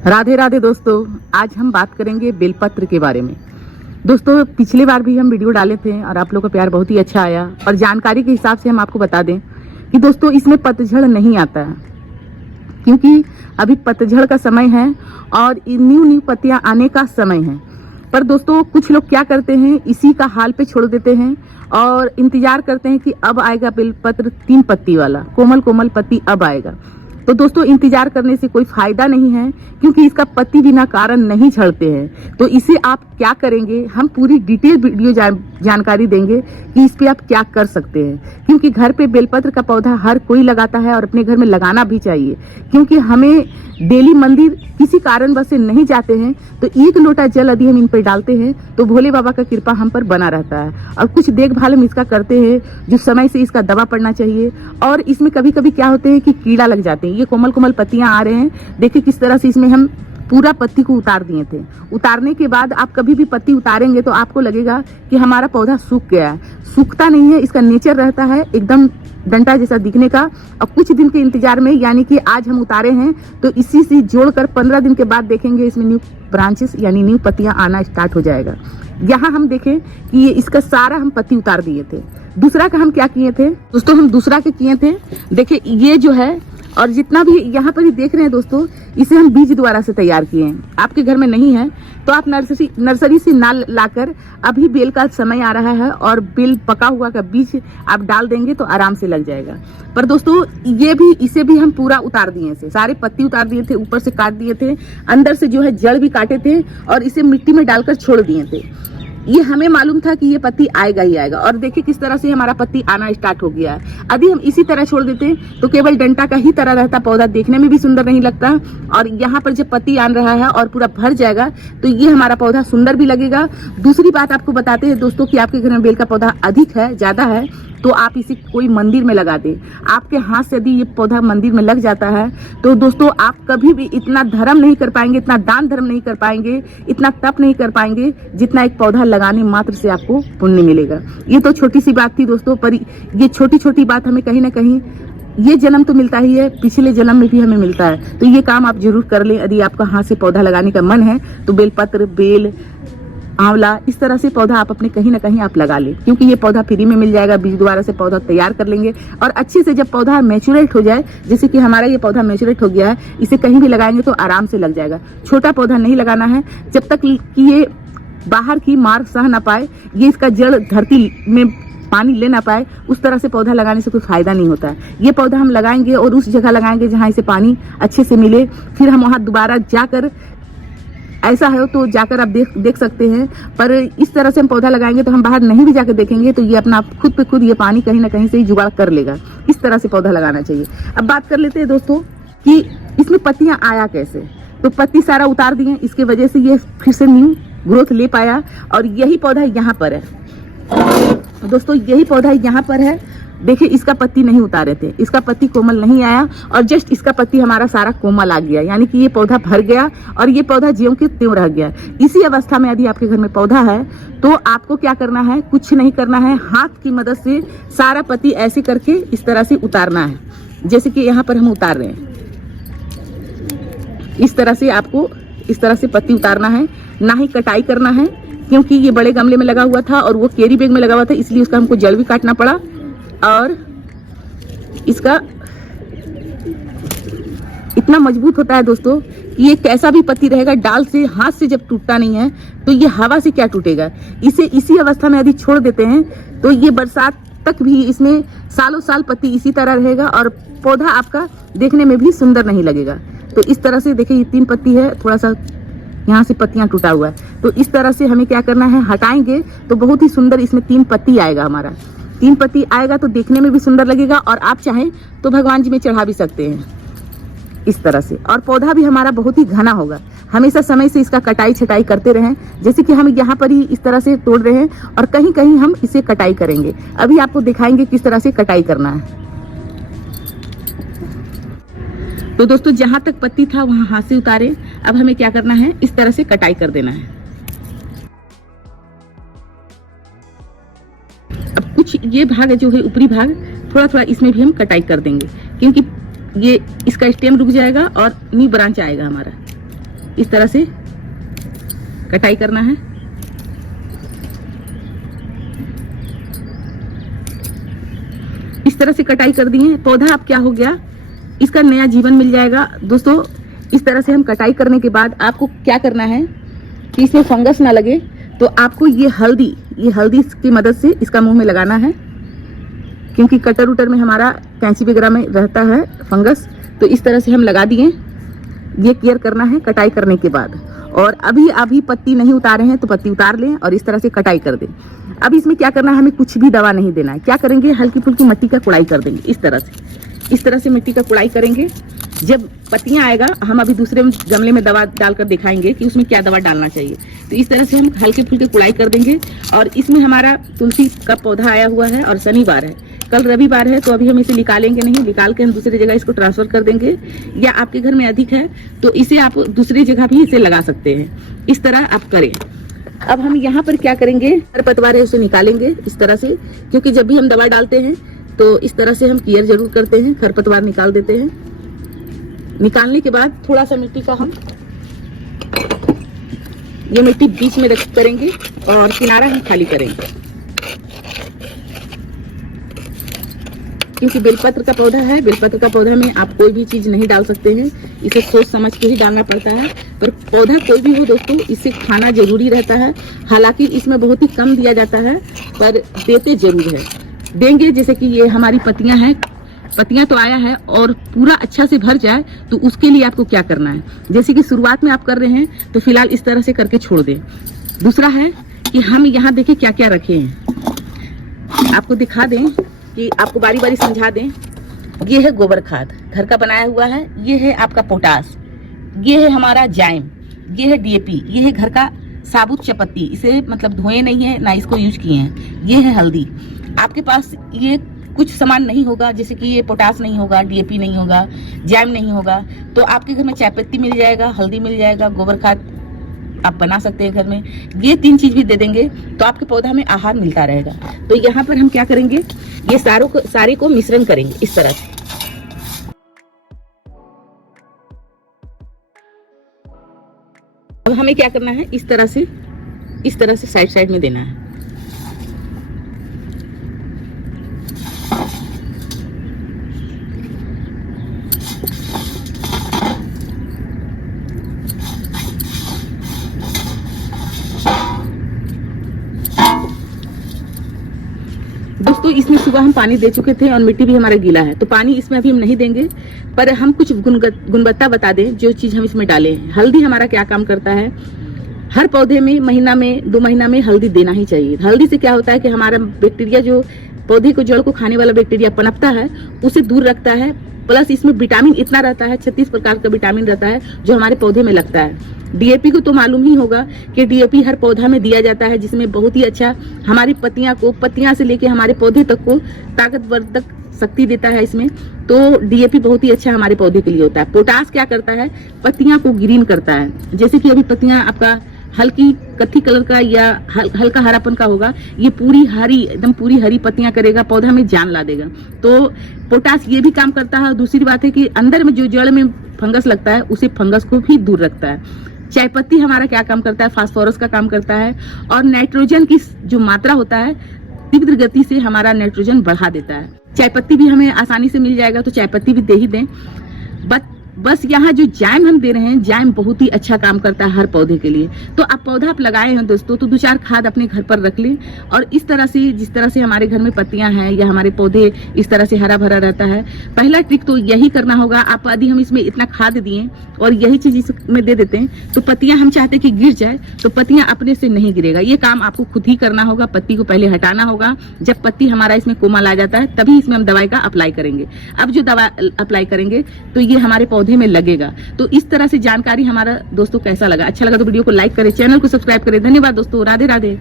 राधे राधे दोस्तों, आज हम बात करेंगे बेलपत्र के बारे में। दोस्तों, पिछली बार भी हम वीडियो डाले थे और आप लोगों का प्यार बहुत ही अच्छा आया। और जानकारी के हिसाब से हम आपको बता दें कि दोस्तों इसमें पतझड़ नहीं आता है, क्योंकि अभी पतझड़ का समय है और न्यू न्यू पत्तियां आने का समय है। पर दोस्तों कुछ लोग क्या करते हैं, इसी का हाल पे छोड़ देते हैं और इंतजार करते हैं कि अब आएगा बेलपत्र 3 पत्ती वाला, कोमल कोमल पत्ती अब आएगा। तो दोस्तों इंतजार करने से कोई फायदा नहीं है, क्योंकि इसका पत्ती बिना कारण नहीं झड़ते हैं। तो इसे आप क्या करेंगे, हम पूरी डिटेल वीडियो जानकारी देंगे कि इस पे आप क्या कर सकते हैं। क्योंकि घर पे बेलपत्र का पौधा हर कोई लगाता है और अपने घर में लगाना भी चाहिए, क्योंकि हमें डेली मंदिर किसी कारणवश से नहीं जाते हैं तो 1 लोटा जल यदि हम इन पर डालते हैं तो भोले बाबा का कृपा हम पर बना रहता है। और कुछ देखभाल हम इसका करते हैं, जो समय से इसका दवा पड़ना चाहिए। और इसमें कभी कभी क्या होते हैं कि कीड़ा लग जाते हैं। ये कोमल कोमल पत्तियां आ रहे हैं, देखिए किस तरह से इसमें हम पूरा पत्ती को उतार दिए थे। उतारने के बाद आप कभी भी पत्ती उतारेंगे तो आपको लगेगा कि हमारा पौधा सूख गया है। सूखता नहीं है, इसका नेचर रहता है एकदम डंडा जैसा दिखने का। और कुछ दिन के इंतजार में, यानी कि आज हम उतारे हैं तो इसी से जोड़कर 15 दिन के बाद देखेंगे इसमें न्यू ब्रांचेस यानी न्यू पत्तियां आना स्टार्ट हो जाएगा। यहाँ हम देखें कि ये इसका सारा हम पत्ती उतार दिए थे। दूसरा का हम क्या किए थे दोस्तों, हम दूसरा के किए थे, देखिए ये जो है, और जितना भी यहाँ पर ही देख रहे हैं दोस्तों, इसे हम बीज द्वारा से तैयार किए हैं। आपके घर में नहीं है तो आप नर्सरी से ना लाकर, अभी बेल का समय आ रहा है और बेल पका हुआ का बीज आप डाल देंगे तो आराम से लग जाएगा। पर दोस्तों इसे भी हम पूरा उतार दिए थे, सारे पत्ती उतार दिए थे, ऊपर से काट दिए थे, अंदर से जो है जड़ भी काटे थे और इसे मिट्टी में डालकर छोड़ दिए थे। ये हमें मालूम था कि ये पत्ती आएगा ही आएगा। और देखिए किस तरह से हमारा पत्ती आना स्टार्ट हो गया है। यदि हम इसी तरह छोड़ देते तो केवल डंटा का ही तरह रहता, पौधा देखने में भी सुंदर नहीं लगता। और यहाँ पर जब पत्ती आन रहा है और पूरा भर जाएगा तो ये हमारा पौधा सुंदर भी लगेगा। दूसरी बात आपको बताते हैं दोस्तों कि आपके घर में बेल का पौधा अधिक है, ज्यादा है, तो आप इसे कोई मंदिर में लगा दें। आपके हाथ से यदि ये पौधा मंदिर में लग जाता है तो दोस्तों आप कभी भी इतना धर्म नहीं कर पाएंगे, इतना दान धर्म नहीं कर पाएंगे, इतना तप नहीं कर पाएंगे जितना एक पौधा लगाने मात्र से आपको पुण्य मिलेगा। ये तो छोटी सी बात थी दोस्तों, पर ये छोटी छोटी बात हमें कहीं ना कहीं ये जन्म तो मिलता ही है, पिछले जन्म में भी हमें मिलता है। तो ये काम आप जरूर कर लें। यदि आपका हाथ से पौधा लगाने का मन है तो बेलपत्र, बेल, आंवला, इस तरह से पौधा आप अपने कहीं ना कहीं आप लगा लें, क्योंकि ये पौधा फ्री में मिल जाएगा। बीज द्वारा से पौधा तैयार कर लेंगे और अच्छे से जब पौधा मैच्योरेट हो जाए, जैसे कि हमारा ये पौधा मैच्योरेट हो गया है, इसे कहीं भी लगाएंगे तो आराम से लग जाएगा। छोटा पौधा नहीं लगाना है जब तक कि ये बाहर की मार सह ना पाए, ये इसका जड़ धरती में पानी ले ना पाए, उस तरह से पौधा लगाने से कोई फायदा नहीं होता है। ये पौधा हम लगाएंगे और उस जगह लगाएंगे जहाँ इसे पानी अच्छे से मिले, फिर हम वहाँ दोबारा जाकर, ऐसा है तो जाकर आप देख सकते हैं। पर इस तरह से हम पौधा लगाएंगे तो हम बाहर नहीं भी जाकर देखेंगे तो ये अपना खुद पे खुद ये पानी कहीं ना कहीं से ही जुगाड़ कर लेगा। इस तरह से पौधा लगाना चाहिए। अब बात कर लेते हैं दोस्तों कि इसमें पत्तियां आया कैसे। तो पत्ती सारा उतार दिए, इसके वजह से ये फिर से न्यू ग्रोथ ले पाया। और यही पौधा यहाँ पर है दोस्तों, यही पौधा यहाँ पर है। देखिए इसका पत्ती नहीं उतारे थे, इसका पत्ती कोमल नहीं आया और जस्ट इसका पत्ती हमारा सारा कोमल आ गया, यानी कि ये पौधा भर गया और ये पौधा ज्यों के त्यों रह गया। इसी अवस्था में यदि आपके घर में पौधा है तो आपको क्या करना है, कुछ नहीं करना है, हाथ की मदद से सारा पत्ती ऐसे करके इस तरह से उतारना है, जैसे कि यहाँ पर हम उतार रहे हैं। इस तरह से आपको इस तरह से पत्ती उतारना है, ना ही कटाई करना है, क्योंकि ये बड़े गमले में लगा हुआ था और वो कैरी बैग में लगा हुआ था, इसलिए उसका हमको जड़ भी काटना पड़ा। और इसका इतना मजबूत होता है दोस्तों कि ये कैसा भी पत्ती रहेगा, डाल से हाथ से जब टूटता नहीं है तो ये हवा से क्या टूटेगा। इसे इसी अवस्था में यदि छोड़ देते हैं तो ये बरसात तक भी इसमें सालों साल पत्ती इसी तरह रहेगा और पौधा आपका देखने में भी सुंदर नहीं लगेगा। तो इस तरह से देखिए ये 3 पत्ती है, थोड़ा सा यहाँ से पत्तियां टूटा हुआ है, तो इस तरह से हमें क्या करना है, हटाएंगे तो बहुत ही सुंदर इसमें 3 पत्ती आएगा। हमारा 3 पत्ती आएगा तो देखने में भी सुंदर लगेगा और आप चाहें तो भगवान जी में चढ़ा भी सकते हैं इस तरह से। और पौधा भी हमारा बहुत ही घना होगा। हमेशा समय से इसका कटाई छटाई करते रहें, जैसे कि हम यहाँ पर ही इस तरह से तोड़ रहे हैं और कहीं कहीं हम इसे कटाई करेंगे। अभी आपको दिखाएंगे किस तरह से कटाई करना है। तो दोस्तों जहां तक पत्ती था वहां हाथ से उतारे। अब हमें क्या करना है, इस तरह से कटाई कर देना है। अब कुछ ये भाग जो है ऊपरी भाग, थोड़ा थोड़ा इसमें भी हम कटाई कर देंगे, क्योंकि ये इसका स्टेम रुक जाएगा और न्यू ब्रांच आएगा हमारा। इस तरह से कटाई करना है। इस तरह से कटाई कर दिए, पौधा अब क्या हो गया, इसका नया जीवन मिल जाएगा। दोस्तों इस तरह से हम कटाई करने के बाद आपको क्या करना है कि इसमें फंगस ना लगे, तो आपको ये हल्दी की मदद से इसका मुंह में लगाना है, क्योंकि कटर उटर में हमारा कैंची वगैरह में रहता है फंगस। तो इस तरह से हम लगा दिए, ये केयर करना है कटाई करने के बाद। और अभी पत्ती नहीं उतारे हैं तो पत्ती उतार लें और इस तरह से कटाई कर दें। अब इसमें क्या करना है, हमें कुछ भी दवा नहीं देना है। क्या करेंगे, हल्की फुल्की मिट्टी का कुड़ाई कर देंगे। इस तरह से मिट्टी का कुड़ाई करेंगे। जब पत्तियां आएगा हम अभी दूसरे गमले में दवा डालकर दिखाएंगे कि उसमें क्या दवा डालना चाहिए। तो इस तरह से हम हल्के फुल्के कुड़ाई कर देंगे। और इसमें हमारा तुलसी का पौधा आया हुआ है और शनिवार है, कल रविवार है, तो अभी हम इसे निकालेंगे नहीं, निकाल के हम दूसरी जगह इसको ट्रांसफर कर देंगे। या आपके घर में अधिक है तो इसे आप दूसरी जगह भी इसे लगा सकते हैं। इस तरह आप करें। अब हम यहाँ पर क्या करेंगे, खरपतवार है उसे निकालेंगे इस तरह से, क्योंकि जब भी हम दवा डालते हैं तो इस तरह से हम केयर जरूर करते हैं, खरपतवार निकाल देते हैं। निकालने के बाद थोड़ा सा मिट्टी का हम ये मिट्टी बीच में रख करेंगे और किनारा हम खाली करेंगे, क्योंकि बेलपत्र का पौधा है। बेलपत्र का पौधा में आप कोई भी चीज नहीं डाल सकते हैं, इसे सोच समझ के ही डालना पड़ता है। पर पौधा कोई भी हो दोस्तों, इसे खाना जरूरी रहता है। हालांकि इसमें बहुत ही कम दिया जाता है, पर देते जरूर है, देंगे। जैसे कि ये हमारी पत्तियां हैं, पत्तियां तो आया है और पूरा अच्छा से भर जाए तो उसके लिए आपको क्या करना है, जैसे कि शुरुआत में आप कर रहे हैं तो फिलहाल इस तरह से करके छोड़ दें। दूसरा है कि हम यहाँ देखें क्या क्या रखे हैं, आपको दिखा दें कि आपको बारी बारी समझा दें। ये है गोबर खाद, घर का बनाया हुआ है। ये है आपका पोटास, ये है हमारा जाइम, ये है डीएपी, ये है घर का साबुत चपत्ती, इसे मतलब धोए नहीं है ना इसको यूज किए हैं। ये है हल्दी। आपके पास ये कुछ सामान नहीं होगा, जैसे कि ये पोटास नहीं होगा, डीएपी नहीं होगा, जैम नहीं होगा, तो आपके घर में चाय पत्ती मिल जाएगा, हल्दी मिल जाएगा, गोबर खाद आप बना सकते हैं घर में। ये 3 चीज भी दे देंगे तो आपके पौधा में आहार मिलता रहेगा। तो यहाँ पर हम क्या करेंगे, ये सारे को मिश्रण करेंगे इस तरह से। अब हमें क्या करना है, इस तरह से साइड में देना है। दोस्तों इसमें सुबह हम पानी दे चुके थे और मिट्टी भी हमारा गीला है, तो पानी इसमें अभी हम नहीं देंगे। पर हम कुछ गुणवत्ता बता दें जो चीज हम इसमें डालें। हल्दी हमारा क्या काम करता है, हर पौधे में महीना में 2 महीना में हल्दी देना ही चाहिए। हल्दी से क्या होता है कि हमारा बैक्टीरिया, जो पौधे को जड़ को खाने वाला बैक्टीरिया पनपता है, उसे दूर रखता है। प्लस इसमें विटामिन इतना रहता है, 36 प्रकार का विटामिन रहता है जो हमारे पौधे में लगता है। डीएपी को तो मालूम ही होगा कि डीएपी हर पौधा में दिया जाता है, जिसमें बहुत ही अच्छा हमारी पत्तियां से लेके हमारे पौधे तक को ताकतवर्धक शक्ति देता है इसमें। तो डीएपी बहुत ही अच्छा हमारे पौधे के लिए होता है। पोटास क्या करता है, पत्तियां को ग्रीन करता है। जैसे कि अभी पत्तियां आपका हल्की कत्थी कलर का या हल्का हरापन का होगा, ये पूरी हरी, एकदम पूरी हरी पत्तियां करेगा, पौधा में जान ला देगा। तो पोटास ये भी काम करता है। दूसरी बात है कि अंदर में जो जड़ में फंगस लगता है, उसे फंगस को भी दूर रखता है। चाय पत्ती हमारा क्या काम करता है, फास्फोरस का काम करता है। और नाइट्रोजन की जो मात्रा होता है, तीव्र गति से हमारा नाइट्रोजन बढ़ा देता है। चाय पत्ती भी हमें आसानी से मिल जाएगा, तो चाय पत्ती भी दे ही दें। बस यहाँ जो जैम हम दे रहे हैं, जैम बहुत ही अच्छा काम करता है हर पौधे के लिए। तो आप पौधा आप लगाए हैं दोस्तों, तो 2-4 खाद अपने घर पर रख लें। और इस तरह से, जिस तरह से हमारे घर में पत्तियां हैं या हमारे पौधे इस तरह से हरा भरा रहता है, पहला ट्रिक तो यही करना होगा। आप यदि हम इसमें इतना खाद दिए और यही चीज इसमें दे देते हैं, तो पत्तियां हम चाहते कि गिर जाए, तो पत्तियां अपने से नहीं गिरेगा। ये काम आपको खुद ही करना होगा। पत्ती को पहले हटाना होगा। जब पत्ती हमारा इसमें कोमल आ जाता है, तभी इसमें हम दवाई का अप्लाई करेंगे। अब जो दवा अप्लाई करेंगे तो ये हमारे पौधे में लगेगा। तो इस तरह से जानकारी हमारा दोस्तों कैसा लगा, अच्छा लगा तो वीडियो को लाइक करें, चैनल को सब्सक्राइब करें। धन्यवाद दोस्तों, राधे राधे।